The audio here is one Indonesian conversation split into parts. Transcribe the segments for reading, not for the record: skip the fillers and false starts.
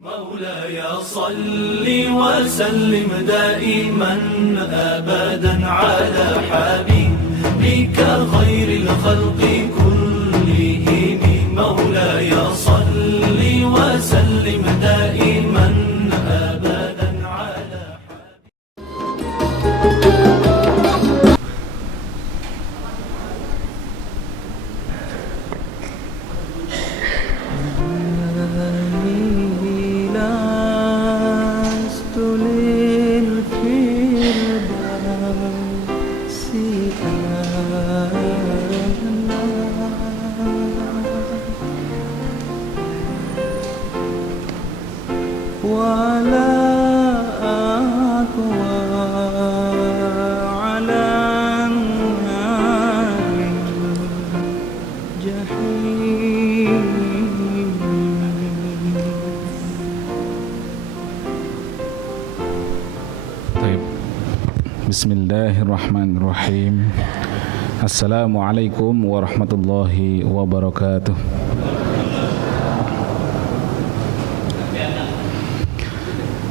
مولاي صل وسلم دائما أبدا على حبيبك خير الخلق كلهم. مولاي صل وسلم دائما أبدا على Bismillahirrahmanirrahim. Assalamualaikum warahmatullahi wabarakatuh.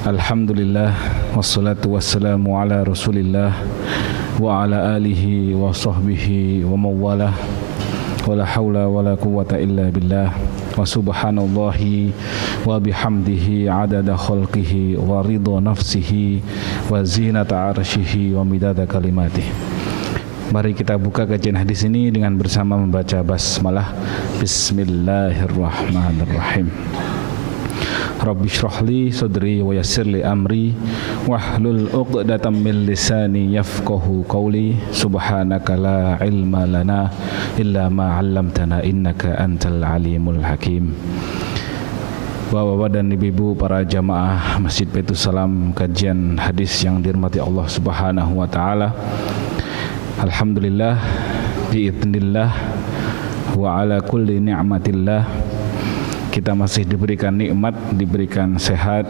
Alhamdulillah wassalatu wassalamu ala Rasulillah wa ala alihi wa sahbihi wa mawalah. Wala haula wala quwwata illa billah. Wa subhanallahi wa bihamdihi adada khalqihi wa ridha nafsihi wa zinata arsyihi wa midada kalimatih. Mari kita buka kajian hadis ini dengan bersama membaca basmalah. Bismillahirrahmanirrahim. Rabbi shrahli sadri wa yassirli amri wahlul 'uqdatam min lisani yafqahu qawli. Subhanaka la ilma lana illa ma 'allamtana innaka antal alimul hakim. Bapak-bapak dan ibu-ibu para jamaah Masjid Baitus Salam, kajian hadis yang dirahmati Allah Subhanahu wa taala. Alhamdulillah biidznillah wa ala kulli ni'matillah. Kita masih diberikan nikmat, diberikan sehat,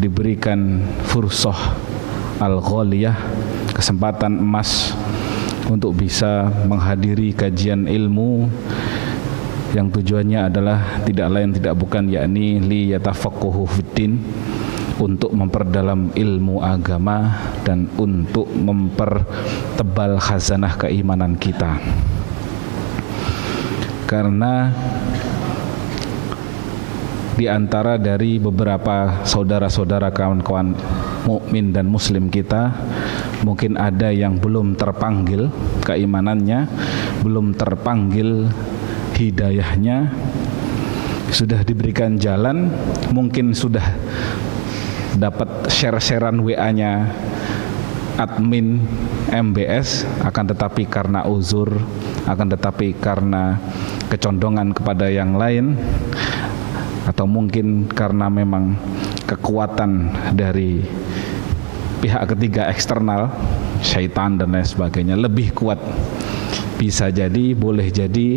diberikan fursah al-ghaliyah, kesempatan emas untuk bisa menghadiri kajian ilmu yang tujuannya adalah tidak lain tidak bukan yakni li yatafaqahu fiddin, untuk memperdalam ilmu agama dan untuk mempertebal khazanah keimanan kita. Karena di antara dari beberapa saudara-saudara kawan-kawan mukmin dan muslim kita, mungkin ada yang belum terpanggil keimanannya, belum terpanggil hidayahnya, sudah diberikan jalan, mungkin sudah dapat share-sharean WA-nya admin MBS, akan tetapi karena uzur, akan tetapi karena kecondongan kepada yang lain, atau mungkin karena memang kekuatan dari pihak ketiga eksternal, syaitan dan lain sebagainya lebih kuat. Bisa jadi, boleh jadi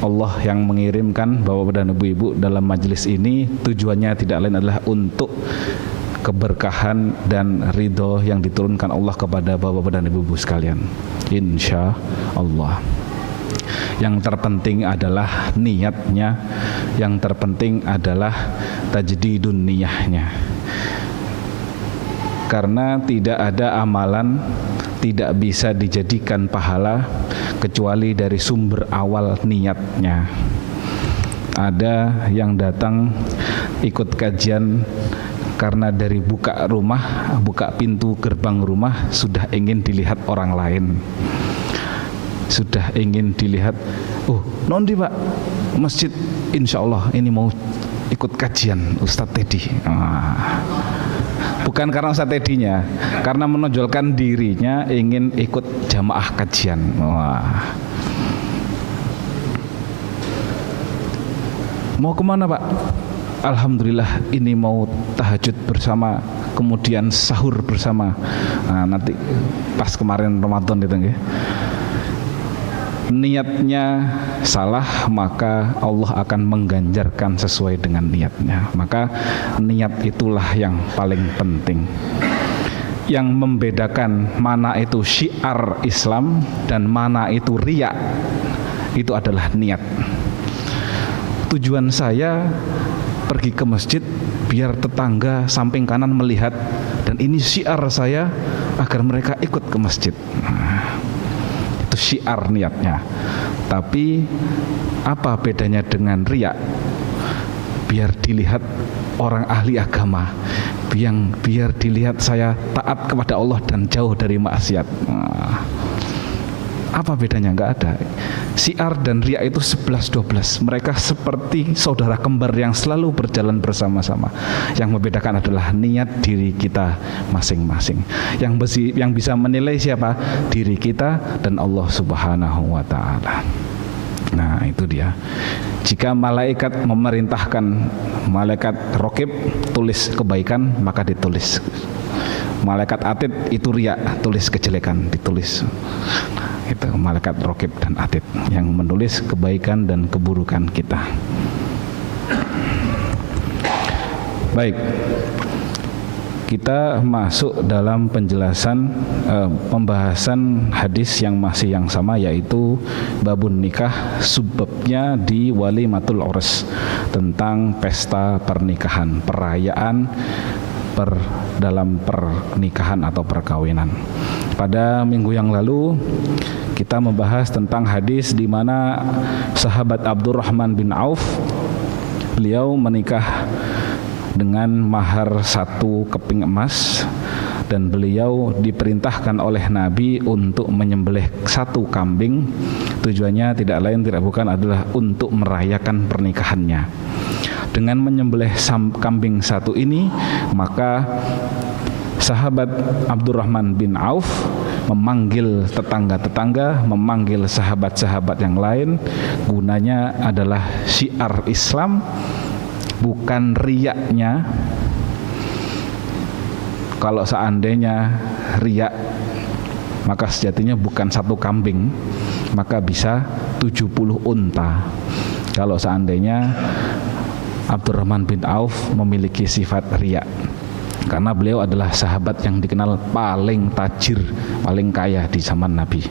Allah yang mengirimkan bapak dan ibu-ibu dalam majelis ini tujuannya tidak lain adalah untuk keberkahan dan ridho yang diturunkan Allah kepada bapak dan ibu-ibu sekalian, insya Allah. Yang terpenting adalah niatnya, yang terpenting adalah tajdidun niyahnya. Karena tidak ada amalan tidak bisa dijadikan pahala kecuali dari sumber awal niatnya. Ada yang datang ikut kajian karena dari buka rumah, buka pintu gerbang rumah sudah ingin dilihat orang lain, sudah ingin dilihat, oh nondi pak, masjid insya Allah ini mau ikut kajian Ustadz Teddy. Bukan karena Ustadz Teddy-nya, karena menonjolkan dirinya ingin ikut jamaah kajian. Mau kemana pak? Alhamdulillah ini mau tahajud bersama, kemudian sahur bersama. Nanti pas kemarin Ramadan itu nggih. Niatnya salah, maka Allah akan mengganjarkan sesuai dengan niatnya. Maka niat itulah yang paling penting. Yang membedakan mana itu syiar Islam dan mana itu riya, itu adalah niat. Tujuan saya pergi ke masjid biar tetangga samping kanan melihat, dan ini syiar saya agar mereka ikut ke masjid. Itu syiar niatnya. Tapi apa bedanya dengan riya? Biar dilihat orang ahli agama, biar dilihat saya taat kepada Allah dan jauh dari maksiat. Apa bedanya? Nggak ada. Syiar dan riya itu 11-12. Mereka seperti saudara kembar yang selalu berjalan bersama-sama. Yang membedakan adalah niat diri kita masing-masing. Yang bisa menilai siapa? Diri kita dan Allah Subhanahu wa ta'ala. Nah, itu dia. Jika malaikat memerintahkan malaikat raqib tulis kebaikan, maka ditulis. Malaikat atid itu riya, tulis kejelekan, ditulis. Itu malaikat raqib dan atid yang menulis kebaikan dan keburukan kita. Baik, kita masuk dalam penjelasan pembahasan hadis yang masih yang sama, yaitu babun nikah, subbabnya di walimatul urs, tentang pesta pernikahan, perayaan dalam pernikahan atau perkawinan. Pada minggu yang lalu kita membahas tentang hadis di mana sahabat Abdurrahman bin Auf, beliau menikah dengan mahar 1 keping emas, dan beliau diperintahkan oleh Nabi untuk menyembelih 1 kambing. Tujuannya tidak lain tidak bukan adalah untuk merayakan pernikahannya. Dengan menyembelih kambing 1 ini, maka sahabat Abdurrahman bin Auf memanggil tetangga-tetangga, memanggil sahabat-sahabat yang lain. Gunanya adalah syiar Islam, bukan riyaknya. Kalau seandainya riyak, maka sejatinya bukan 1 kambing, maka bisa 70 unta. Kalau seandainya Abdurrahman bin Auf memiliki sifat riya, karena beliau adalah sahabat yang dikenal paling tajir, paling kaya di zaman Nabi.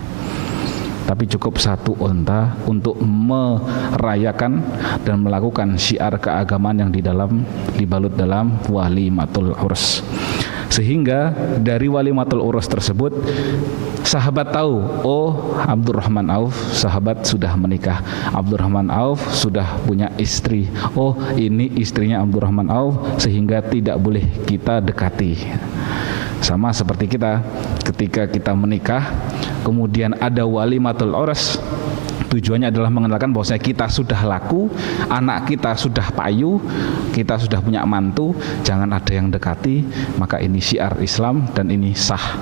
Tapi cukup 1 unta untuk merayakan dan melakukan syiar keagamaan yang dibalut dalam walimatul urs. Sehingga dari walimatul urus tersebut sahabat tahu, oh Abdurrahman Auf sahabat sudah menikah, Abdurrahman Auf sudah punya istri, oh ini istrinya Abdurrahman Auf, sehingga tidak boleh kita dekati. Sama seperti kita ketika kita menikah kemudian ada walimatul urus, tujuannya adalah mengenalkan bahwasanya kita sudah laku, anak kita sudah payu, kita sudah punya mantu, jangan ada yang dekati. Maka ini syiar Islam dan ini sah,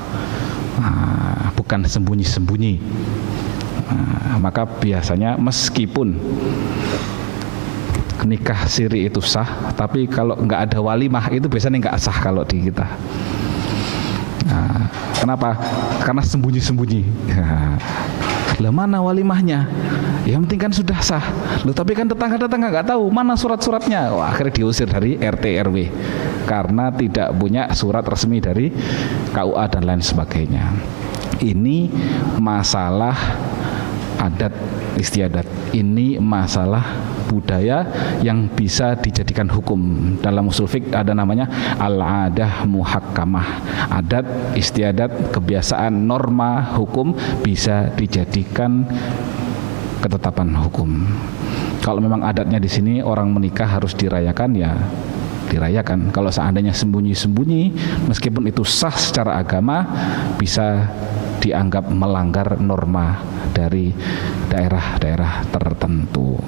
bukan sembunyi-sembunyi. Maka biasanya meskipun nikah siri itu sah, tapi kalau nggak ada walimah itu biasanya nggak sah kalau di kita. Kenapa? Karena sembunyi-sembunyi. Lah mana walimahnya? Yang penting kan sudah sah. Loh tapi kan tetangga-tetangga nggak tahu mana surat-suratnya. Wah, akhirnya diusir dari RT RW karena tidak punya surat resmi dari KUA dan lain sebagainya. Ini masalah adat istiadat. Ini masalah budaya yang bisa dijadikan hukum. Dalam usul fiqh ada namanya al-adah muhakkamah. Adat, istiadat, kebiasaan, norma, hukum bisa dijadikan ketetapan hukum. Kalau memang adatnya di sini orang menikah harus dirayakan, ya dirayakan. Kalau seandainya sembunyi-sembunyi, meskipun itu sah secara agama, bisa dianggap melanggar norma dari daerah-daerah tertentu.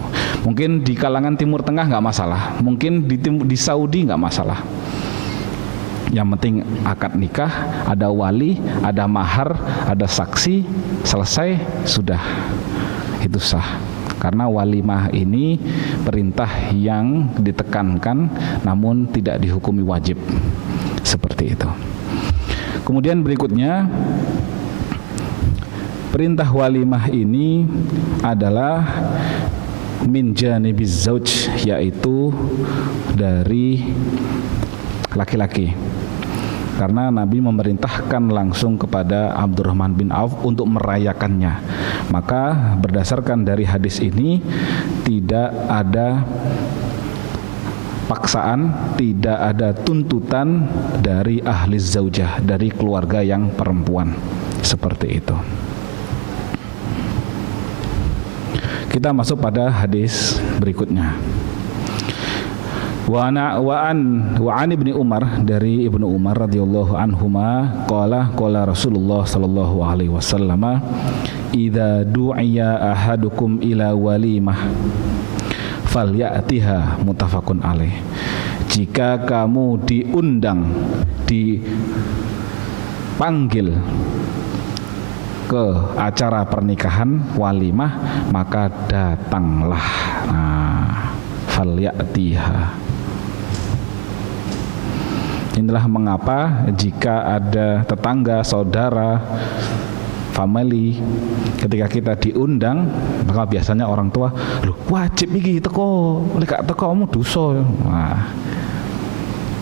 Mungkin di kalangan Timur Tengah nggak masalah, mungkin di Saudi nggak masalah. Yang penting akad nikah, ada wali, ada mahar, ada saksi, selesai, sudah, itu sah. Karena walimah ini perintah yang ditekankan namun tidak dihukumi wajib, seperti itu. Kemudian berikutnya, perintah walimah ini adalah min janibiz zauj, yaitu dari laki-laki. Karena Nabi memerintahkan langsung kepada Abdurrahman bin Auf untuk merayakannya. Maka berdasarkan dari hadis ini tidak ada paksaan, tidak ada tuntutan dari ahli zaujah, dari keluarga yang perempuan. Seperti itu. Kita masuk pada hadis berikutnya. Wa an Ibnu Umar, dari Ibnu Umar radhiyallahu anhuma qala Rasulullah sallallahu alaihi wasallam, idza du'iya ahadukum ila walimah falyatiha, muttafaqun alaih. Jika kamu diundang, dipanggil ke acara pernikahan walimah, maka datanglah. Falyatiha. Inilah mengapa jika ada tetangga, saudara, family, ketika kita diundang, maka biasanya orang tua, loh wajib iki teko, lek gak teko kamu dosa. Nah,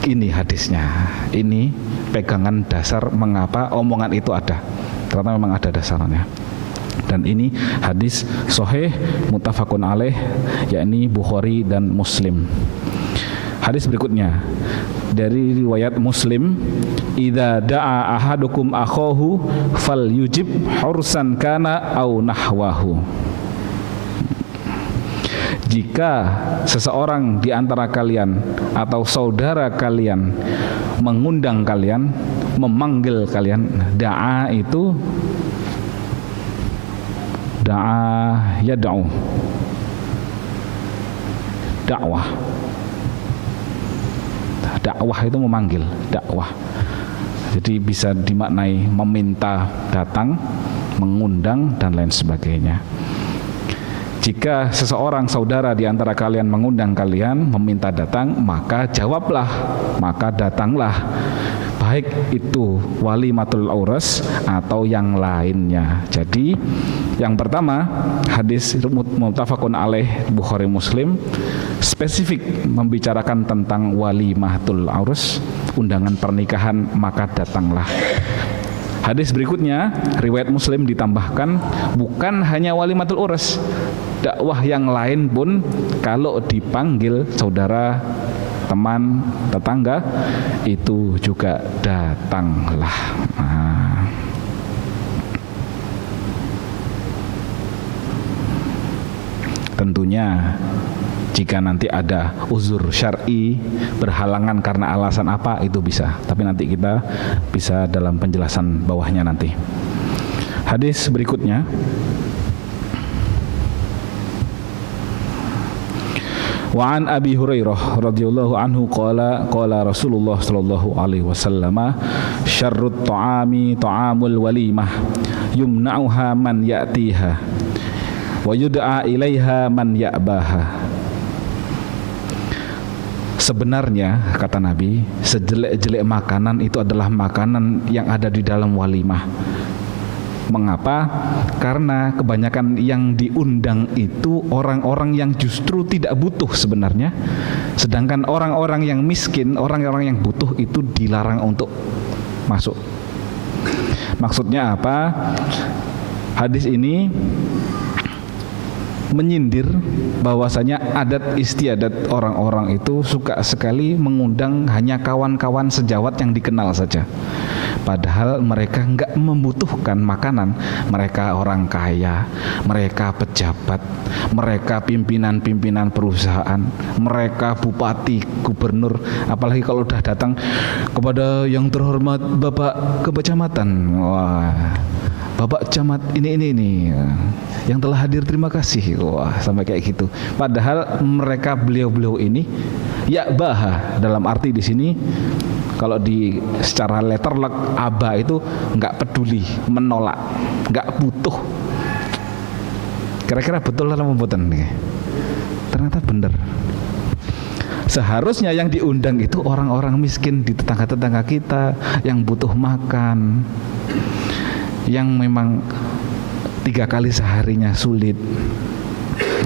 ini hadisnya, ini pegangan dasar mengapa omongan itu ada, karena memang ada dasarnya. Dan ini hadis sahih muttafaqun alaih, yakni Bukhari dan Muslim. Hadis berikutnya dari riwayat Muslim, idza da'a ahadukum akhahu falyujib hursan kana au nahwahu. Jika seseorang di antara kalian atau saudara kalian mengundang kalian, memanggil kalian, da'a itu da'a yad'u, dakwah. Dakwah itu memanggil, dakwah. Jadi bisa dimaknai meminta datang, mengundang, dan lain sebagainya. Jika seseorang saudara di antara kalian mengundang kalian, meminta datang, maka jawablah, maka datanglah. Baik itu walimatul aurus atau yang lainnya. Jadi yang pertama, hadis muttafaqun alaih Bukhari Muslim, spesifik membicarakan tentang walimatul aurus, undangan pernikahan, maka datanglah. Hadis berikutnya, riwayat Muslim ditambahkan, bukan hanya walimatul urus, dakwah yang lain pun kalau dipanggil saudara, teman, tetangga, itu juga datanglah. Tentunya jika nanti ada uzur syar'i, berhalangan karena alasan apa, itu bisa. Tapi nanti kita bisa dalam penjelasan bawahnya nanti. Hadis berikutnya, wa an Abi Hurairah radhiyallahu anhu qala Rasulullah sallallahu alaihi wasallam, syarrut ta'ami ta'amul walimah yumna'uha man ya'tiha wa yud'a ilaiha man ya'baha. Sebenarnya, kata Nabi, sejelek-jelek makanan itu adalah makanan yang ada di dalam walimah. Mengapa? Karena kebanyakan yang diundang itu orang-orang yang justru tidak butuh sebenarnya. Sedangkan orang-orang yang miskin, orang-orang yang butuh itu dilarang untuk masuk. Maksudnya apa? Hadis ini menyindir bahwasanya adat istiadat orang-orang itu suka sekali mengundang hanya kawan-kawan sejawat yang dikenal saja. Padahal mereka enggak membutuhkan makanan. Mereka orang kaya, mereka pejabat, mereka pimpinan-pimpinan perusahaan, mereka bupati, gubernur. Apalagi kalau udah datang kepada yang terhormat Bapak Kecamatan, wah, Bapak Camat ini yang telah hadir, terima kasih. Wah, sampai kayak gitu. Padahal mereka beliau-beliau ini ya baha, dalam arti di sini kalau di secara letterlek aba itu nggak peduli, menolak, nggak butuh. Kira-kira betul atau membutuhkan? Ternyata benar. Seharusnya yang diundang itu orang-orang miskin di tetangga-tetangga kita yang butuh makan, yang memang 3 kali seharinya sulit.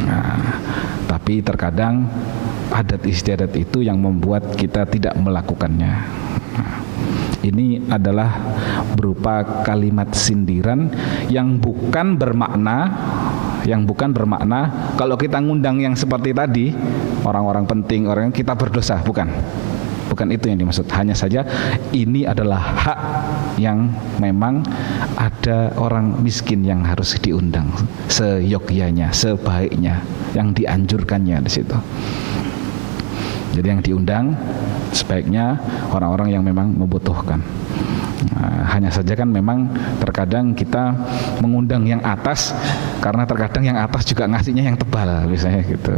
Nah, tapi terkadang adat istiadat itu yang membuat kita tidak melakukannya. Nah, ini adalah berupa kalimat sindiran yang bukan bermakna kalau kita ngundang yang seperti tadi orang-orang penting, orang kita berdosa, bukan. Bukan itu yang dimaksud. Hanya saja ini adalah hak yang memang ada orang miskin yang harus diundang seyogyanya, sebaiknya, yang dianjurkannya di situ. Jadi yang diundang sebaiknya orang-orang yang memang membutuhkan. Hanya saja kan memang terkadang kita mengundang yang atas karena terkadang yang atas juga ngasihnya yang tebal, misalnya gitu.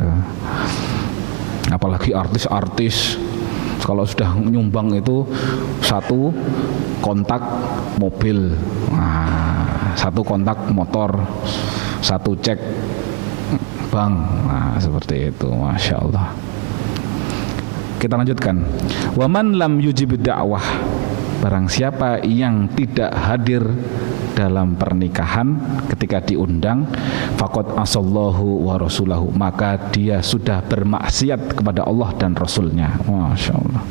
Apalagi artis-artis kalau sudah nyumbang itu satu kontak mobil, satu kontak motor, satu cek bank, seperti itu, masya Allah. Kita lanjutkan. Waman lam yujib dakwah, barang siapa yang tidak hadir dalam pernikahan ketika diundang, faqad asallahu wa rasulahu, maka dia sudah bermaksiat kepada Allah dan Rasulnya. Masya Allah.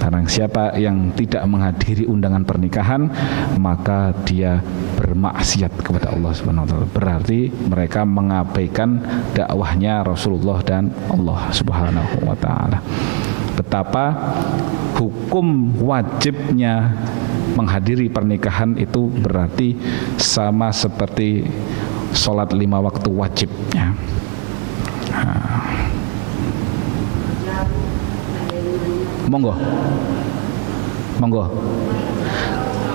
Barang siapa yang tidak menghadiri undangan pernikahan, maka dia bermaksiat kepada Allah Subhanahu wa taala. Berarti mereka mengabaikan dakwahnya Rasulullah dan Allah Subhanahu wa taala. Betapa hukum wajibnya menghadiri pernikahan itu berarti sama seperti sholat 5 waktu wajibnya. Monggo.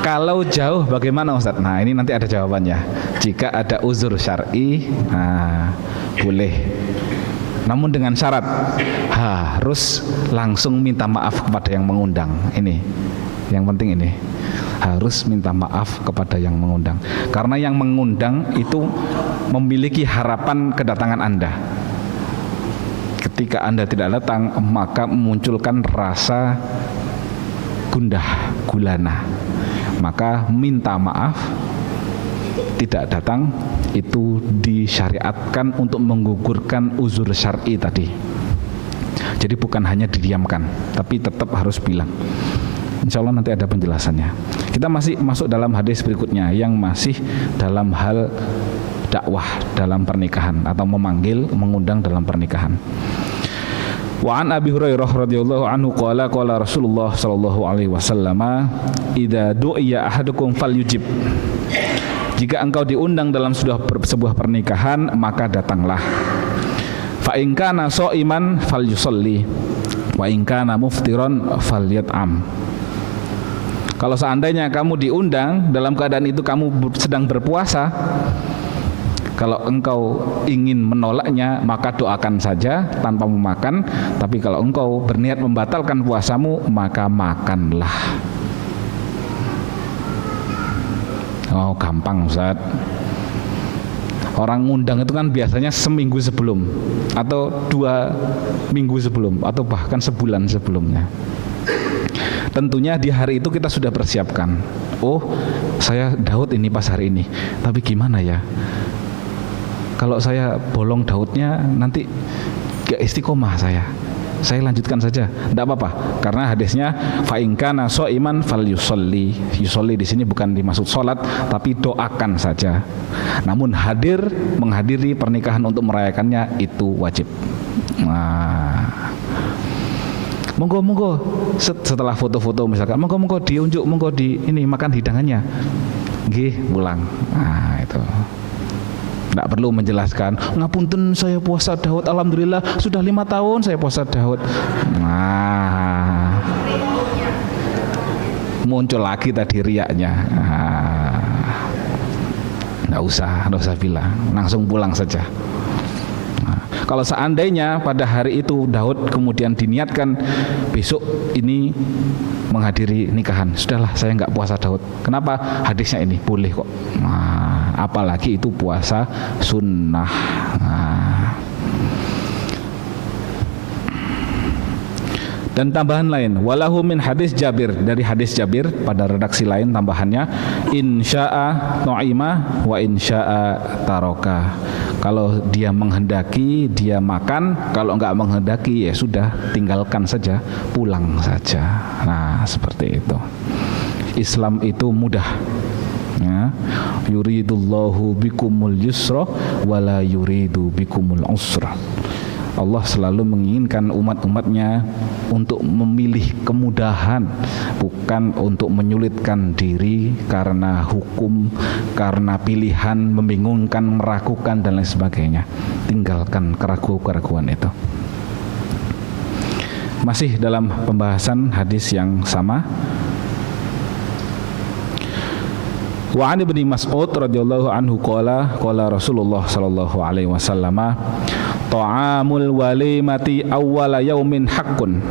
Kalau jauh bagaimana Ustaz? Nah, ini nanti ada jawabannya. Jika ada uzur syar'i, boleh. Namun dengan syarat harus langsung minta maaf kepada yang mengundang. Ini yang penting, ini harus minta maaf kepada yang mengundang, karena yang mengundang itu memiliki harapan kedatangan Anda. Ketika Anda tidak datang, maka memunculkan rasa gundah gulana. Maka minta maaf tidak datang itu disyariatkan untuk menggugurkan uzur syar'i tadi. Jadi bukan hanya didiamkan, tapi tetap harus bilang. Insya Allah nanti ada penjelasannya. Kita masih masuk dalam hadis berikutnya yang masih dalam hal dakwah dalam pernikahan atau mengundang dalam pernikahan. Wa an Abi Hurairah radhiyallahu anhu qala Rasulullah sallallahu alaihi wasallam, idza du'iya ahadukum falyujib. Jika engkau diundang dalam sebuah pernikahan, maka datanglah. Fa in kana sha'iman falyusalli wa in kana muftiran falyat'am. Kalau seandainya kamu diundang dalam keadaan itu kamu sedang berpuasa, kalau engkau ingin menolaknya, maka doakan saja tanpa memakan. Tapi kalau engkau berniat membatalkan puasamu, maka makanlah. Oh, gampang Ustaz. Orang ngundang itu kan biasanya seminggu sebelum, atau 2 minggu sebelum, atau bahkan sebulan sebelumnya. Tentunya di hari itu kita sudah persiapkan. Oh, saya Daud ini pas hari ini, tapi gimana ya? Kalau saya bolong Daudnya nanti gak istiqomah saya lanjutkan saja, tidak apa-apa, karena hadisnya fa in kana shaiman falyusalli. Yusolli di sini bukan dimaksud sholat, tapi doakan saja. Namun menghadiri pernikahan untuk merayakannya itu wajib. Monggo setelah foto-foto misalkan, monggo diunjuk, monggo di ini makan hidangannya, nggih pulang. Itu tidak perlu menjelaskan, ngapunten saya puasa Daud, alhamdulillah sudah 5 tahun saya puasa Daud. Muncul lagi tadi riaknya. Nggak usah bilang, langsung pulang saja. Kalau seandainya pada hari itu Daud kemudian diniatkan besok ini menghadiri nikahan, sudahlah saya nggak puasa Daud. Kenapa? Hadisnya ini boleh kok. Apalagi itu puasa sunnah. Dan tambahan lain, walahu min hadis Jabir, dari hadis Jabir pada redaksi lain tambahannya, insya'a nu'ima wa insya'a taroka. Kalau dia menghendaki dia makan, kalau enggak menghendaki ya sudah tinggalkan saja, pulang saja. Nah, seperti itu. Islam itu mudah. Ya. Yuridullahu bikumul yusra wala yuridu bikumul usra. Allah selalu menginginkan umat-umatnya untuk memilih kemudahan, bukan untuk menyulitkan diri karena hukum, karena pilihan, membingungkan, meragukan dan lain sebagainya. Tinggalkan keraguan-keraguan itu. Masih dalam pembahasan hadis yang sama. Wa 'an Ibnu Mas'ud radhiyallahu anhu qala Rasulullah sallallahu alaihi wasallam ta'amul walimati awwala yaumin haqqun.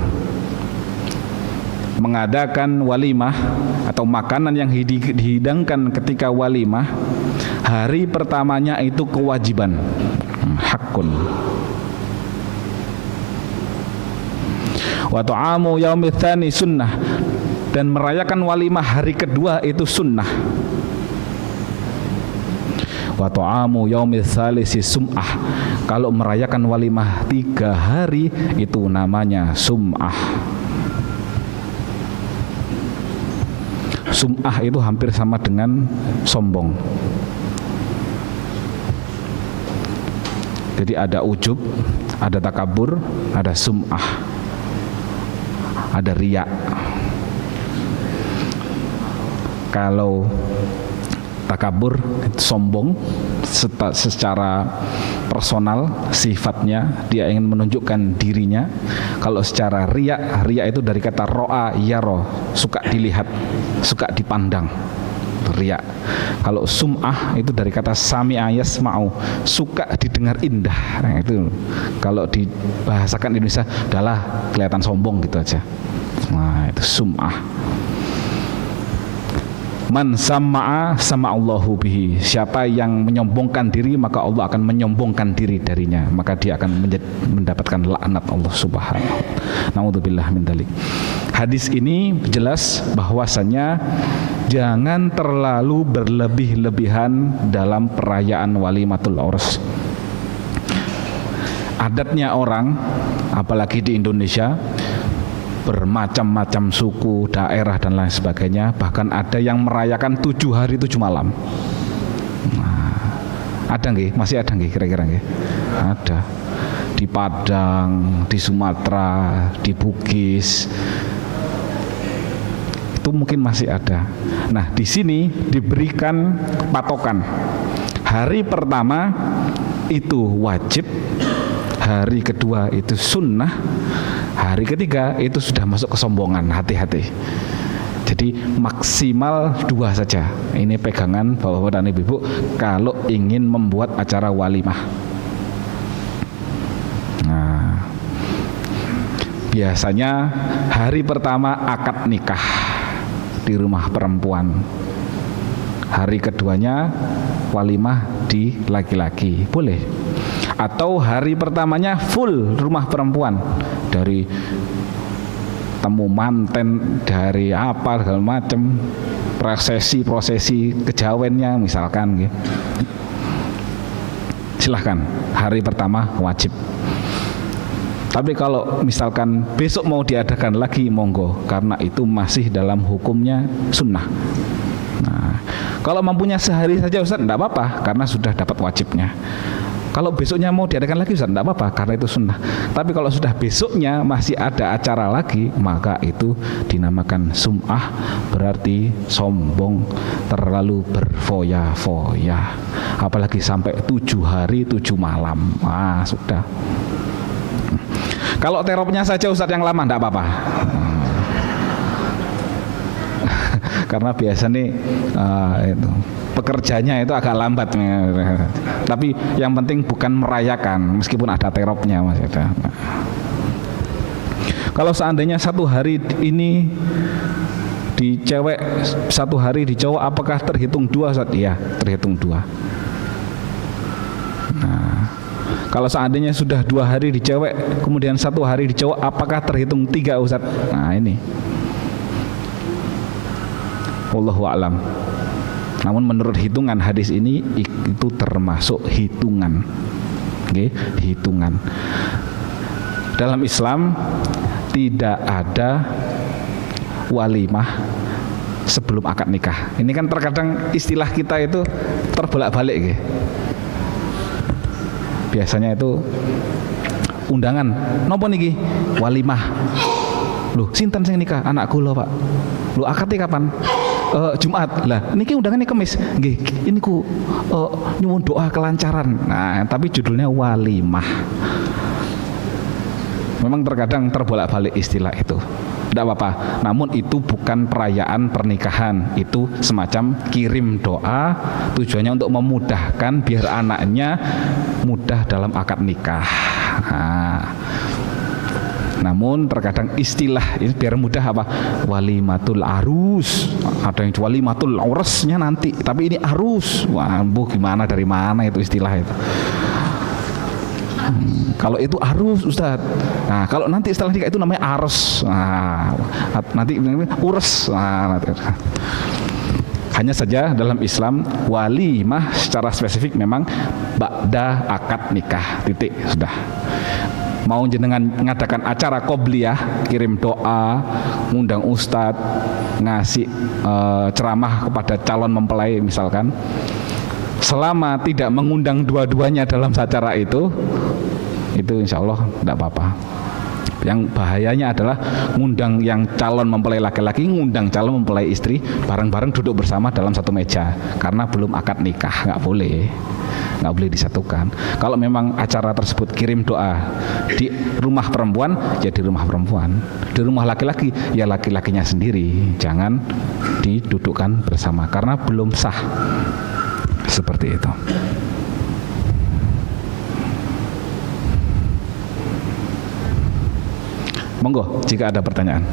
Mengadakan walimah atau makanan yang dihidangkan ketika walimah hari pertamanya itu kewajiban, haqqun. Wa ta'amu yaumits tsani sunnah, dan merayakan walimah hari kedua itu sunnah. Wa ta'amu yaumits tsalisi sum'ah, kalau merayakan walimah 3 hari itu namanya sum'ah. Sum'ah itu hampir sama dengan sombong. Jadi ada ujub, ada takabur, ada sum'ah, ada riya. Kalau takabur, sombong secara personal, sifatnya dia ingin menunjukkan dirinya. Kalau secara riya, riya itu dari kata ro'a yaro, suka dilihat, suka dipandang, riya. Kalau sum'ah itu dari kata sami'a yasma'u, suka didengar indah. Nah, itu kalau dibahasakan di Indonesia adalah kelihatan sombong gitu aja. Nah, itu sum'ah. Man sama'a sama'allahu bihi, siapa yang menyombongkan diri maka Allah akan menyombongkan diri darinya, maka dia akan mendapatkan laknat Allah subhanahu. Naudzubillah min dzalik. Hadis ini jelas bahwasanya jangan terlalu berlebih-lebihan dalam perayaan walimatul urs. Adatnya orang, apalagi di Indonesia, bermacam-macam suku, daerah dan lain sebagainya. Bahkan ada yang merayakan 7 hari 7 malam. Nah, ada nggih? Masih ada nggih kira-kira nggih? Ada. Di Padang, di Sumatera, di Bugis. Itu mungkin masih ada. Nah, di sini diberikan patokan. Hari pertama itu wajib, hari kedua itu sunnah, hari ketiga itu sudah masuk kesombongan, hati-hati. Jadi maksimal 2 saja. Ini pegangan bapak-bapak dan ibu-ibu kalau ingin membuat acara walimah. Nah, biasanya hari pertama akad nikah di rumah perempuan. Hari keduanya walimah di laki-laki, boleh. Atau hari pertamanya full rumah perempuan, dari temu manten, dari apa segala macam, prosesi kejawennya misalkan gitu. Silahkan, hari pertama wajib. Tapi kalau misalkan besok mau diadakan lagi, monggo, karena itu masih dalam hukumnya sunnah. Nah, kalau mampunya sehari saja Ustaz, enggak apa-apa, karena sudah dapat wajibnya. Kalau besoknya mau diadakan lagi Ustaz, enggak apa-apa, karena itu sunnah. Tapi kalau sudah besoknya masih ada acara lagi, maka itu dinamakan sum'ah, berarti sombong, terlalu berfoya-foya. Apalagi sampai 7 hari 7 malam. Ah, sudah. Kalau teropnya saja Ustaz yang lama enggak apa-apa. Karena biasanya itu pekerjanya itu agak lambat, tapi yang penting bukan merayakan meskipun ada teropnya Mas. Kalau seandainya 1 hari ini di cewek, 1 hari di cowok, apakah terhitung 2 Ustaz? Iya, terhitung 2. Nah, kalau seandainya sudah 2 hari di cewek kemudian 1 hari di cowok, apakah terhitung 3 Ustaz? Nah, ini wallahu a'lam. Namun menurut hitungan hadis ini itu termasuk hitungan. Okay? Hitungan. Dalam Islam tidak ada walimah sebelum akad nikah. Ini kan terkadang istilah kita itu terbolak-balik. Okay? Biasanya itu undangan. Napa niki? Walimah. Loh, sinten sing nikah? Anak kula, Pak. Loh, akadnya kapan? Jumat. Lah, niki undangannya Kamis. Nggih, ini ku nyuwun doa kelancaran. Nah, tapi judulnya walimah. Memang terkadang terbolak-balik istilah itu. Tidak apa-apa. Namun itu bukan perayaan pernikahan. Itu semacam kirim doa, tujuannya untuk memudahkan biar anaknya mudah dalam akad nikah. Nah, namun terkadang istilah ini biar mudah apa? Walimatul arus. Ada yang walimatul urusnya nanti, tapi ini arus. Wah, gimana dari mana itu istilah itu? Kalau itu arus, Ustaz. Nah, kalau nanti setelah nikah itu namanya arus. Nah, nanti urus. Nah, nanti. Hanya saja dalam Islam walimah secara spesifik memang ba'da akad nikah. Titik, sudah. Mau jenengan mengadakan acara qobliyah, kirim doa, ngundang ustadz, ngasih ceramah kepada calon mempelai misalkan, selama tidak mengundang dua-duanya dalam acara itu insya Allah tidak apa-apa. Yang bahayanya adalah ngundang yang calon mempelai laki-laki, ngundang calon mempelai istri, bareng-bareng duduk bersama dalam satu meja, karena belum akad nikah, nggak boleh disatukan. Kalau memang acara tersebut kirim doa di rumah perempuan, ya di rumah perempuan. Di rumah laki-laki, ya laki-lakinya sendiri. Jangan didudukkan bersama karena belum sah. Seperti itu. Monggo jika ada pertanyaan.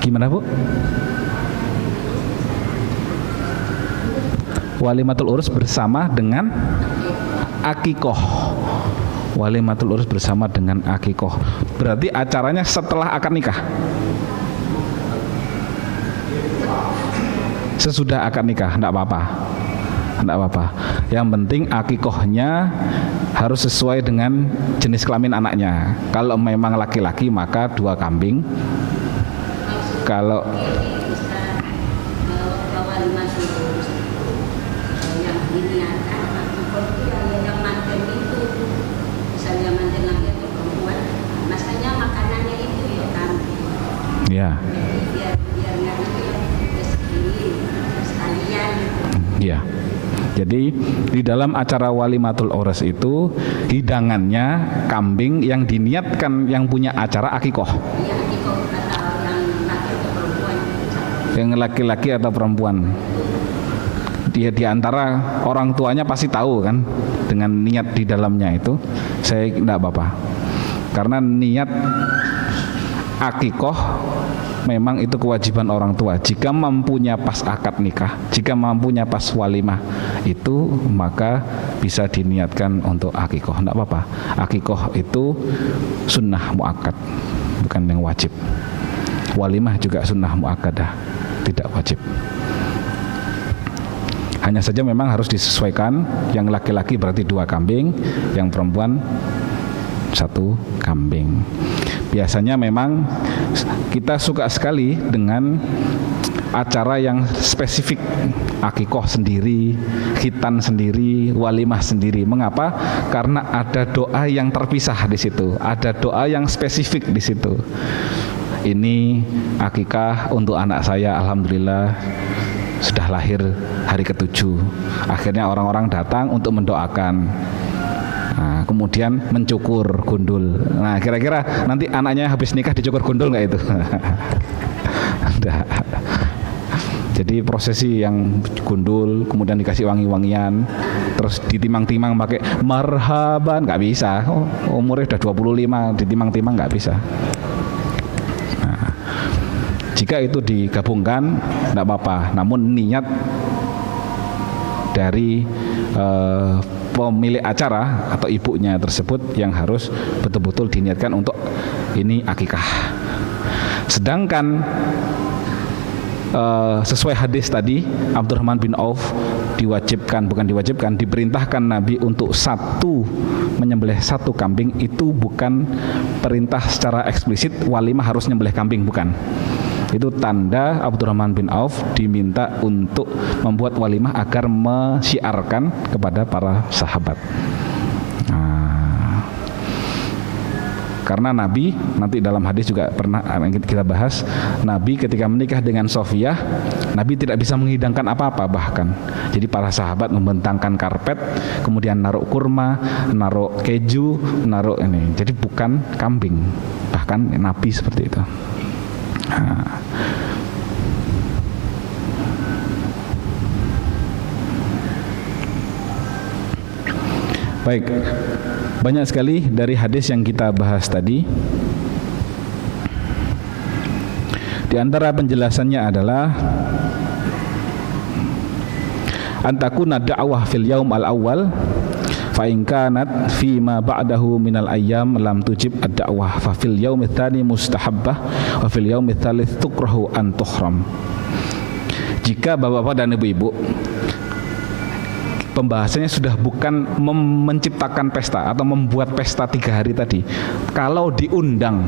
Gimana, Bu? Walimatul urus bersama dengan akikoh. Walimatul urus bersama dengan akikoh. Berarti acaranya setelah akad nikah. Sesudah akad nikah, enggak apa-apa. Yang penting akikohnya harus sesuai dengan jenis kelamin anaknya. Kalau memang laki-laki maka 2 kambing. Kalau ya. Ya. Jadi di dalam acara walimatul urus itu hidangannya kambing yang diniatkan yang punya acara akikoh. Yang laki-laki atau perempuan. Dia di antara orang tuanya pasti tahu kan dengan niat di dalamnya itu. Saya tidak apa-apa. Karena niat akikoh memang itu kewajiban orang tua. Jika mampunya pas akad nikah, jika mampunya pas walimah itu, maka bisa diniatkan untuk akikoh. Tidak apa-apa. Akikoh itu sunnah muakkad, bukan yang wajib. Walimah juga sunnah muakkadah, tidak wajib. Hanya saja memang harus disesuaikan. Yang laki-laki berarti 2 kambing, yang perempuan 1 kambing. Biasanya memang kita suka sekali dengan acara yang spesifik, akikoh sendiri, khitan sendiri, walimah sendiri. Mengapa? Karena ada doa yang terpisah di situ, ada doa yang spesifik di situ. Ini akikah untuk anak saya, alhamdulillah sudah lahir hari ke-7. Akhirnya orang-orang datang untuk mendoakan. Nah, kemudian mencukur gundul. Nah, kira-kira nanti anaknya habis nikah dicukur gundul nggak itu? Jadi prosesi yang gundul, kemudian dikasih wangi-wangian, terus ditimang-timang pakai marhaban, nggak bisa. Umurnya udah 25, ditimang-timang nggak bisa. Nah, jika itu digabungkan, nggak apa-apa. Namun niat dari pemilik acara atau ibunya tersebut yang harus betul-betul diniatkan untuk ini akikah. Sedangkan sesuai hadis tadi, Abdurrahman bin Auf diperintahkan Nabi untuk menyembelih 1 kambing. Itu bukan perintah secara eksplisit walimah harus nyembelih kambing, bukan. Itu tanda Abdurrahman bin Auf diminta untuk membuat walimah agar mensyiarkan kepada para sahabat. Karena Nabi, nanti dalam hadis juga pernah kita bahas, Nabi ketika menikah dengan Sofiyah, Nabi tidak bisa menghidangkan apa-apa bahkan. Jadi para sahabat membentangkan karpet, kemudian naruh kurma, naruh keju, naruh ini. Jadi bukan kambing, bahkan Nabi seperti itu. Baik, banyak sekali dari hadis yang kita bahas tadi. Di antara penjelasannya adalah antakuna da'wah fil yaum al-awwal fa in kanat fi ma ba'dahu minal ayyam lam tujib ad-da'wah fa fil yaum tsani mustahabbah wa fil yaum tsalits tukrahu an tuhram. Jika bapak-bapak dan ibu-ibu pembahasannya sudah bukan menciptakan pesta atau membuat pesta 3 hari tadi. Kalau diundang,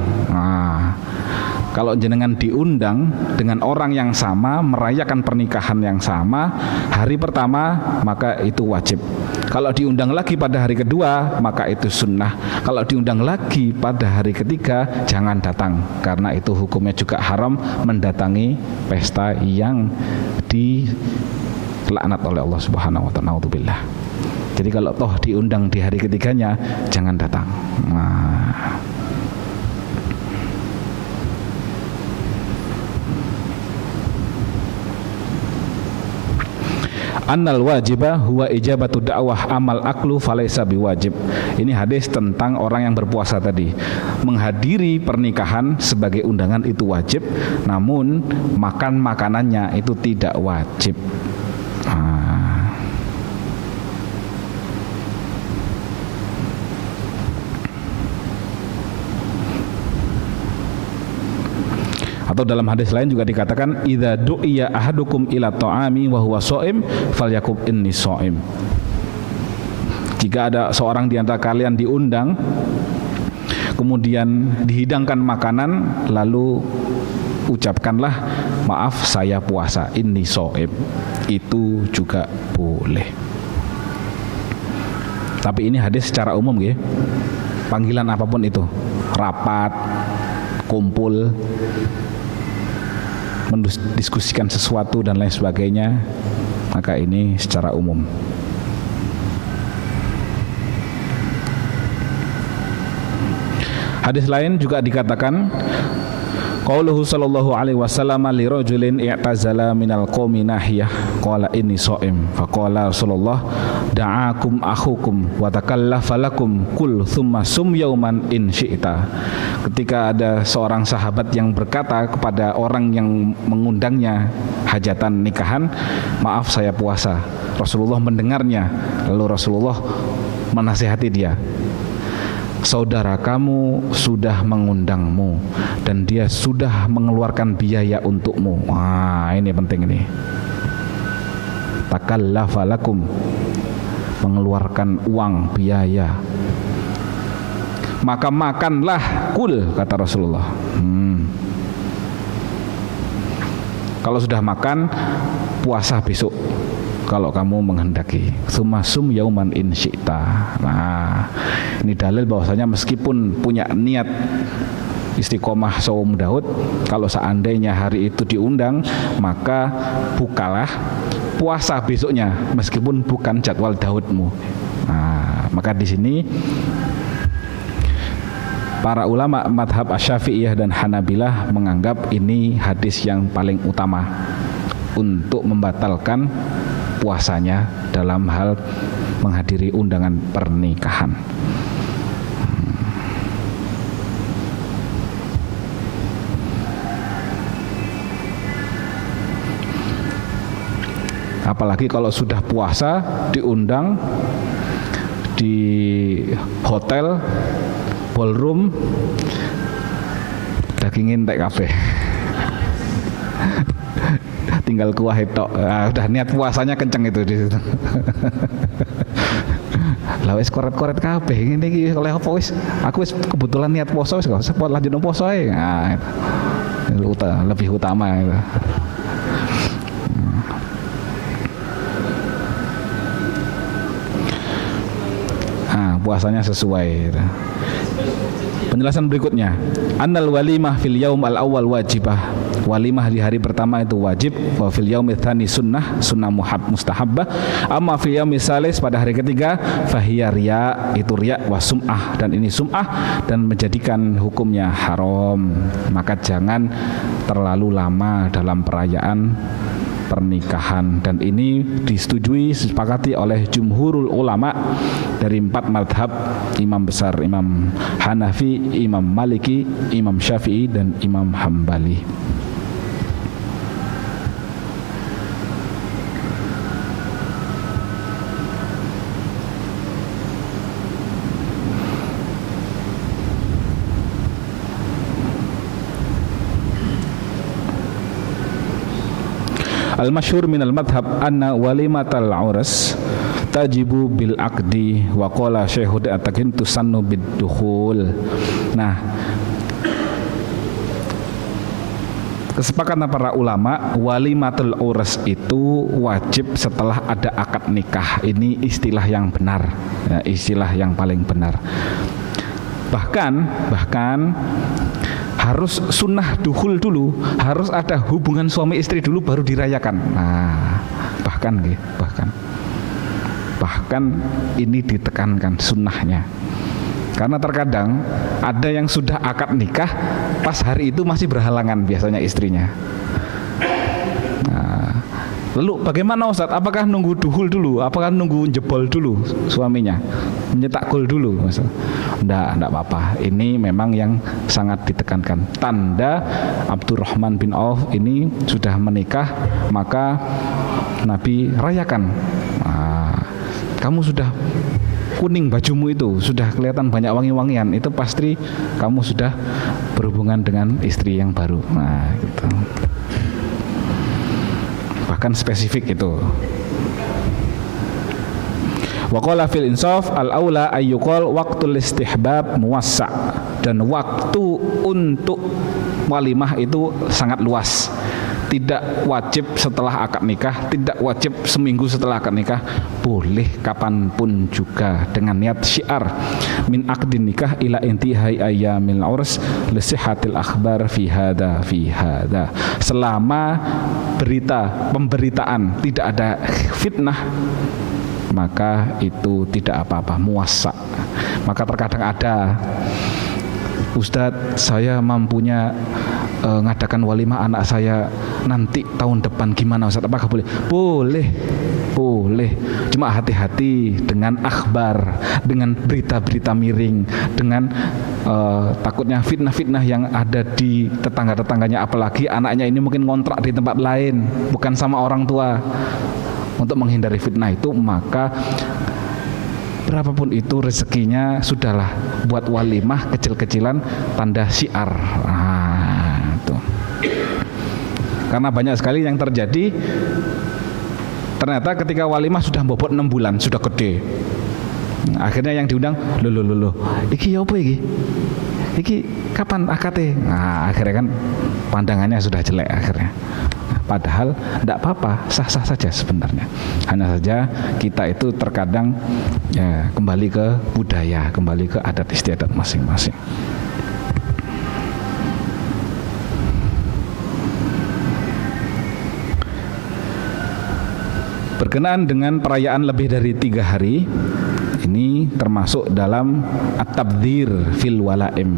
kalau jenengan diundang dengan orang yang sama, merayakan pernikahan yang sama, hari pertama maka itu wajib. Kalau diundang lagi pada hari kedua maka itu sunnah. Kalau diundang lagi pada hari ketiga jangan datang, karena itu hukumnya juga haram mendatangi pesta yang dilaknat oleh Allah Subhanahu wa ta'ala. Naudzubillah. Jadi kalau toh diundang di hari ketiganya jangan datang. Annal wajibah huwa ijabatu da'wah amal aklu falaisa biwajib. Ini hadis tentang orang yang berpuasa tadi. Menghadiri pernikahan sebagai undangan itu wajib, namun makan makanannya itu tidak wajib. Atau dalam hadis lain juga dikatakan idza du'iya ahadukum ila ta'ami wa huwa shaim falyakub inni shaim. Jika ada seorang di antara kalian diundang kemudian dihidangkan makanan, lalu ucapkanlah maaf saya puasa, inni shaim. Itu juga boleh. Tapi ini hadis secara umum ya. Panggilan apapun itu, rapat, kumpul, mendiskusikan sesuatu dan lain sebagainya, maka ini secara umum. Hadis lain juga dikatakan qauluhu sallallahu alaihi wasallam li rajulin i'tazala minal qaumi nahiyah qala inni shaim faqala Rasulullah da'akum akhukum wa takallafa lakum kul thumma sum yauman in syi'ta. Ketika ada seorang sahabat yang berkata kepada orang yang mengundangnya hajatan nikahan, maaf saya puasa. Rasulullah mendengarnya, lalu Rasulullah menasihati dia, saudara kamu sudah mengundangmu dan dia sudah mengeluarkan biaya untukmu. Ini penting ini. Takallafa lakum, mengeluarkan uang biaya. Maka makanlah, kul, kata Rasulullah. Kalau sudah makan, puasa besok kalau kamu menghendaki. Sumasum yauman in syi'ta. Nah, ini dalil bahwasanya meskipun punya niat istiqomah saum Daud, kalau seandainya hari itu diundang, maka bukalah puasa besoknya meskipun bukan jadwal Daudmu. Nah, maka di sini para ulama madhab Asy-Syafi'iyah dan Hanabilah menganggap ini hadis yang paling utama untuk membatalkan puasanya dalam hal menghadiri undangan pernikahan. Apalagi kalau sudah puasa diundang di hotel, ballroom, dagingin tek kabeh. Tinggal kuah itu. Udah niat puasanya kenceng itu di situ. Lah wis koret-koret kabeh ngene iki oleh apa wis aku wis kebetulan niat poso wis gak usah lanjut poso ae. Nah, itu lebih utama itu. Puasanya sesuai gitu. Penjelasan berikutnya, annal walimah fil yaum al awal wajibah. Walimah di hari pertama itu wajib, wa fil yaumil tsani sunnah mustahabbah. Amma fil yaumil salis pada hari ketiga fahiya riya, itu riya wa sum'ah, dan ini sum'ah dan menjadikan hukumnya haram. Maka jangan terlalu lama dalam perayaan pernikahan, dan ini disetujui disepakati oleh jumhurul ulama dari 4 madhab imam besar, Imam Hanafi, Imam Maliki, Imam Syafi'i, dan Imam Hambali. Al-masyhur min al-madhab anna walimatal uras tajibu bil aqdi wa qala syaikhud atakin tusannu bid dukhul. Nah, kesepakatan para ulama, walimatul uras itu wajib setelah ada akad nikah. Ini istilah yang benar, ya, istilah yang paling benar. Bahkan harus sunnah dukhul dulu, harus ada hubungan suami istri dulu baru dirayakan. Nah, bahkan ini ditekankan sunnahnya, karena terkadang ada yang sudah akad nikah pas hari itu masih berhalangan biasanya istrinya. Nah, lalu bagaimana Ustaz? Apakah nunggu duhul dulu? Apakah nunggu jebol dulu suaminya? Menyetak gol dulu? Enggak apa-apa. Ini memang yang sangat ditekankan. Tanda Abdurrahman bin Auf ini sudah menikah, maka Nabi rayakan. Nah, kamu sudah kuning bajumu itu, sudah kelihatan banyak wangi-wangian, itu pasti kamu sudah berhubungan dengan istri yang baru. Nah, gitu. Bahkan spesifik itu. Wa qala fil insaf al-aula ayyuqal waqtul istihbab muwassa', dan waktu untuk walimah itu sangat luas. Tidak wajib setelah akad nikah, tidak wajib seminggu setelah akad nikah, boleh kapanpun juga dengan niat syiar min aqdin nikah ila intihai ayyamil urs li sihhatil akhbar fi hada. Selama pemberitaan tidak ada fitnah, maka itu tidak apa-apa, muwassa'. Maka terkadang ada, Ustadz, saya mampunya ngadakan walimah anak saya nanti tahun depan, gimana Ustadz? Apakah boleh? Boleh. Cuma hati-hati dengan akhbar, dengan berita-berita miring, dengan takutnya fitnah-fitnah yang ada di tetangga-tetangganya, apalagi anaknya ini mungkin ngontrak di tempat lain, bukan sama orang tua. Untuk menghindari fitnah itu, maka berapapun itu rezekinya, sudahlah buat walimah kecil-kecilan tanda syiar. Nah, itu. Karena banyak sekali yang terjadi, ternyata ketika walimah sudah bobot 6 bulan, sudah gede. Akhirnya yang diundang, loh, iki apa iki? Iki kapan akate? Nah, akhirnya kan pandangannya sudah jelek akhirnya. Padahal tidak apa-apa, sah-sah saja sebenarnya. Hanya saja kita itu terkadang ya, kembali ke budaya, kembali ke adat istiadat masing-masing. Berkenaan dengan perayaan lebih dari 3 hari, ini termasuk dalam at-tabdzir fil walaim,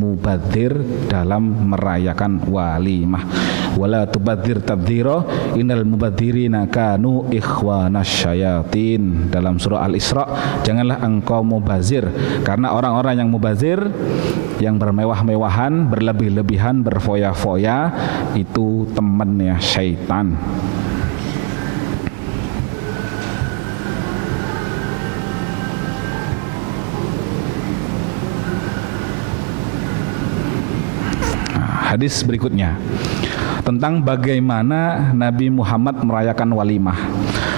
mubadzir dalam merayakan walimah. Wala tubadzir tabdzira innal mubadzirina kanu ikhwanas syayatin, dalam surah Al-Isra. Janganlah engkau mubazir, karena orang-orang yang mubazir, yang bermewah-mewahan, berlebih-lebihan, berfoya-foya, itu temannya syaitan. Hadis berikutnya tentang bagaimana Nabi Muhammad merayakan walimah.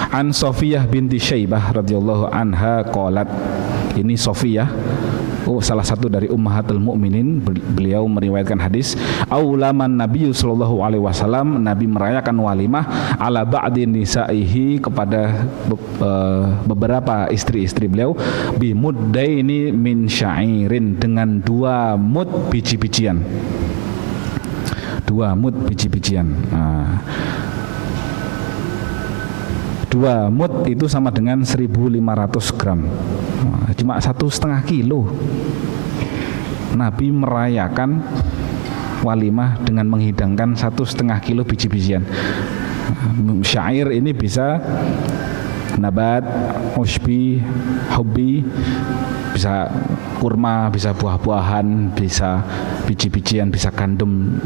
An Sofiyah binti Syaibah radhiyallahu anha qalat. Ini Sofiyah, salah satu dari ummahatul mukminin, beliau meriwayatkan hadis, aulaman Nabi sallallahu alaihi wasallam, Nabi merayakan walimah ala ba'di nisaihi, kepada beberapa istri-istri beliau, bi muddaini min sya'irin, dengan 2 mud biji-bijian. 2 mud biji-bijian. 2 mud itu sama dengan 1.500 gram. Cuma 1,5 kilo. Nabi merayakan walimah dengan menghidangkan 1,5 kilo biji-bijian. Syair ini bisa nabat, usbi, hubbi, bisa kurma, bisa buah-buahan, bisa biji-bijian, bisa gandum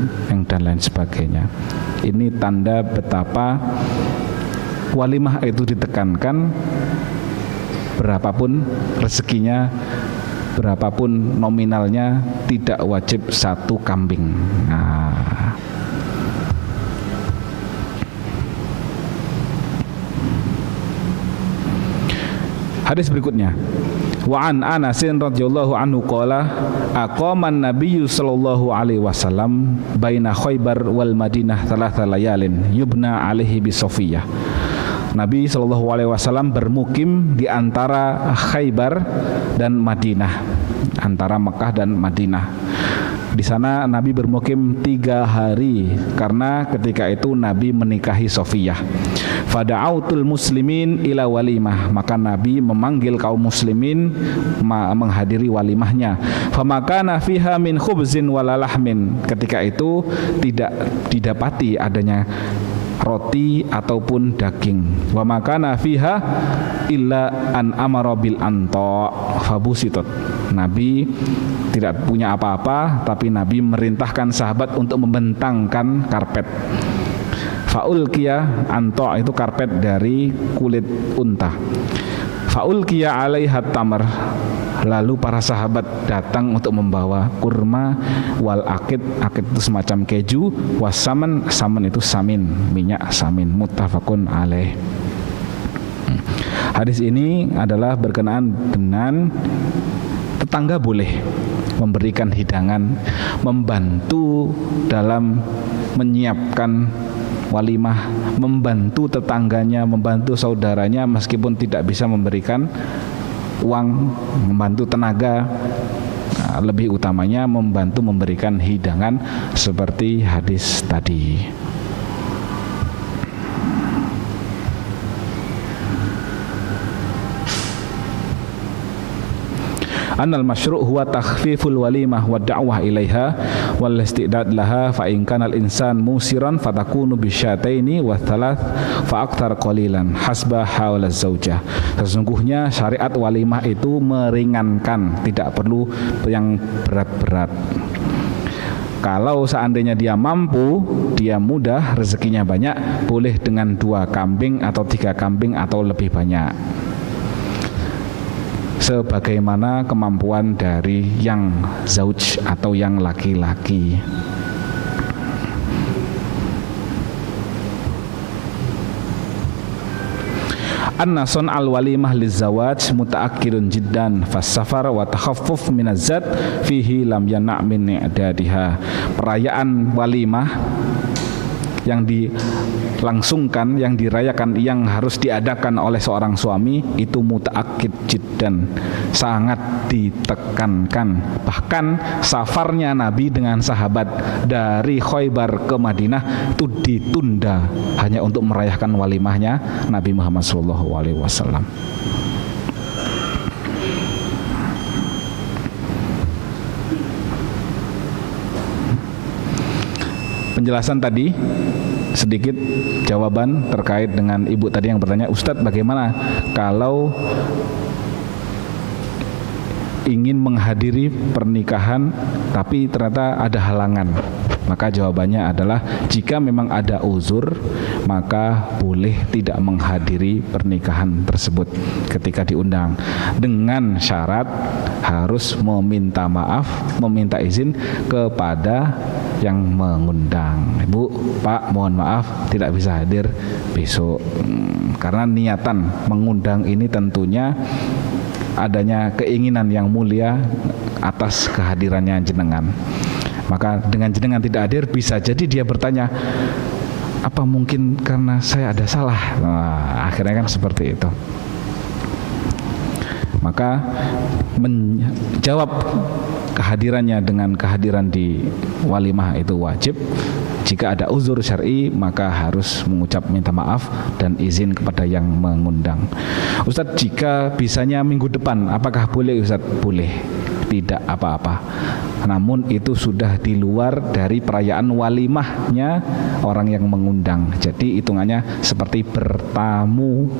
dan lain sebagainya. Ini tanda betapa walimah itu ditekankan, berapapun rezekinya, berapapun nominalnya, tidak wajib 1 kambing. Hadis berikutnya, wa an Anas radhiyallahu anhu qala aqaman nabiyyu sallallahu alaihi wasallam baina Khaibar wal Madinah 3 layalin yubna alaihi bi Safiyah. Nabi sallallahu alaihi wasallam bermukim di antara Khaibar dan Madinah, antara Mekah dan Madinah. Di sana Nabi bermukim 3 hari karena ketika itu Nabi menikahi Safiyah. Fada'autul muslimin ila walimah, maka Nabi memanggil kaum muslimin menghadiri walimahnya. Famakana fiha min khubzin walalahmin, ketika itu tidak didapati adanya roti ataupun daging. Wa makana fiha illa an amara bil anta fabusitat. Nabi tidak punya apa-apa, tapi Nabi merintahkan sahabat untuk membentangkan karpet. Faulkiya, anta itu karpet dari kulit unta. Faulkiya alaiha tamar, lalu para sahabat datang untuk membawa kurma, wal akid, akid itu semacam keju, wasaman, saman itu samin, minyak samin, muttafaqun alaih. Hadis ini adalah berkenaan dengan tetangga boleh memberikan hidangan, membantu dalam menyiapkan walimah, membantu tetangganya, membantu saudaranya meskipun tidak bisa memberikan uang, membantu tenaga. Lebih utamanya membantu memberikan hidangan seperti hadis tadi. Annal masyru' huwa takhfiful walimah wa da'wah ilaiha wal istidad laha, fa in kana al insan musiran fatakunu bisyataini wa thalath fa akthar qalilan hasba hawla zaujah. Sesungguhnya syariat walimah itu meringankan, tidak perlu yang berat-berat. Kalau seandainya dia mampu, dia mudah, rezekinya banyak, boleh dengan 2 kambing atau 3 kambing atau lebih banyak, sebagaimana kemampuan dari yang zauj atau yang laki-laki. An-nasun al-walimah lizawaj mutaakkirun jiddan fas-safar wa takhaffuf minaz-zat fihi lam yana' min i'dadiha. Perayaan walimah yang dilangsungkan, yang dirayakan, yang harus diadakan oleh seorang suami itu mutaakkid jiddan, sangat ditekankan. Bahkan safarnya Nabi dengan sahabat dari Khaibar ke Madinah itu ditunda hanya untuk merayakan walimahnya Nabi Muhammad SAW. Penjelasan tadi sedikit jawaban terkait dengan ibu tadi yang bertanya, Ustadz bagaimana kalau ingin menghadiri pernikahan tapi ternyata ada halangan? Maka jawabannya adalah jika memang ada uzur, maka boleh tidak menghadiri pernikahan tersebut ketika diundang, dengan syarat harus meminta maaf, meminta izin kepada yang mengundang. Ibu, Pak, mohon maaf tidak bisa hadir besok. Karena niatan mengundang ini tentunya adanya keinginan yang mulia atas kehadirannya jenengan. Maka dengan jenengan tidak hadir, bisa jadi dia bertanya, apa mungkin karena saya ada salah? Nah, akhirnya kan seperti itu. Maka menjawab kehadirannya dengan kehadiran di walimah itu wajib. Jika ada uzur syar'i, maka harus mengucap minta maaf dan izin kepada yang mengundang. Ustadz, jika bisanya minggu depan, apakah boleh Ustadz? Boleh, tidak apa-apa. Namun itu sudah di luar dari perayaan walimahnya orang yang mengundang. Jadi hitungannya seperti bertamu.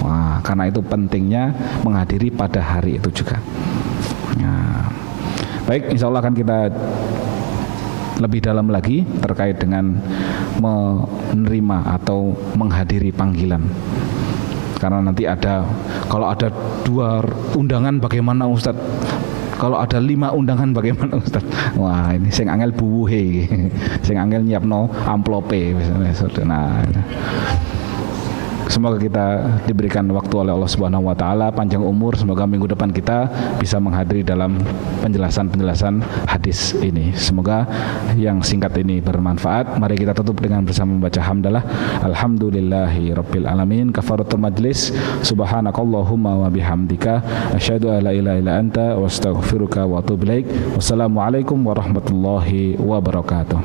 Wah, karena itu pentingnya menghadiri pada hari itu juga. Nah, baik, insya Allah akan kita lebih dalam lagi terkait dengan menerima atau menghadiri panggilan. Karena nanti kalau ada 2 undangan bagaimana Ustadz? Kalau ada 5 undangan bagaimana Ustadz? Wah, ini sing angel buwuhe, sing angel nyiapno amplope misalnya. Nah, semoga kita diberikan waktu oleh Allah Subhanahu wa taala, panjang umur, semoga minggu depan kita bisa menghadiri dalam penjelasan-penjelasan hadis ini. Semoga yang singkat ini bermanfaat. Mari kita tutup dengan bersama membaca hamdalah. Alhamdulillahi rabbil alamin. Kafaratul majlis. Subhanakallahumma wa bihamdika asyhadu an la ilaha illa anta wa astaghfiruka wa atubu ilaik. Wassalamualaikum warahmatullahi wabarakatuh.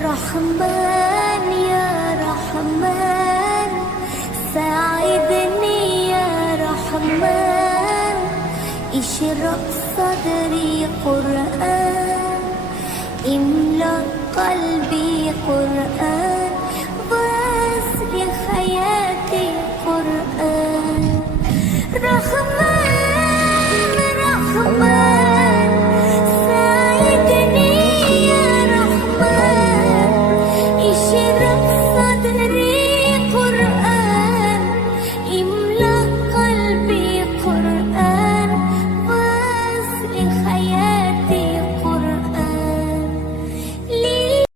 Rahman ya Rahman, sa'idni ya Rahman, ishraq sadri Qur'an, imla qalbi Qur'an, wasli hayati Qur'an. Rahman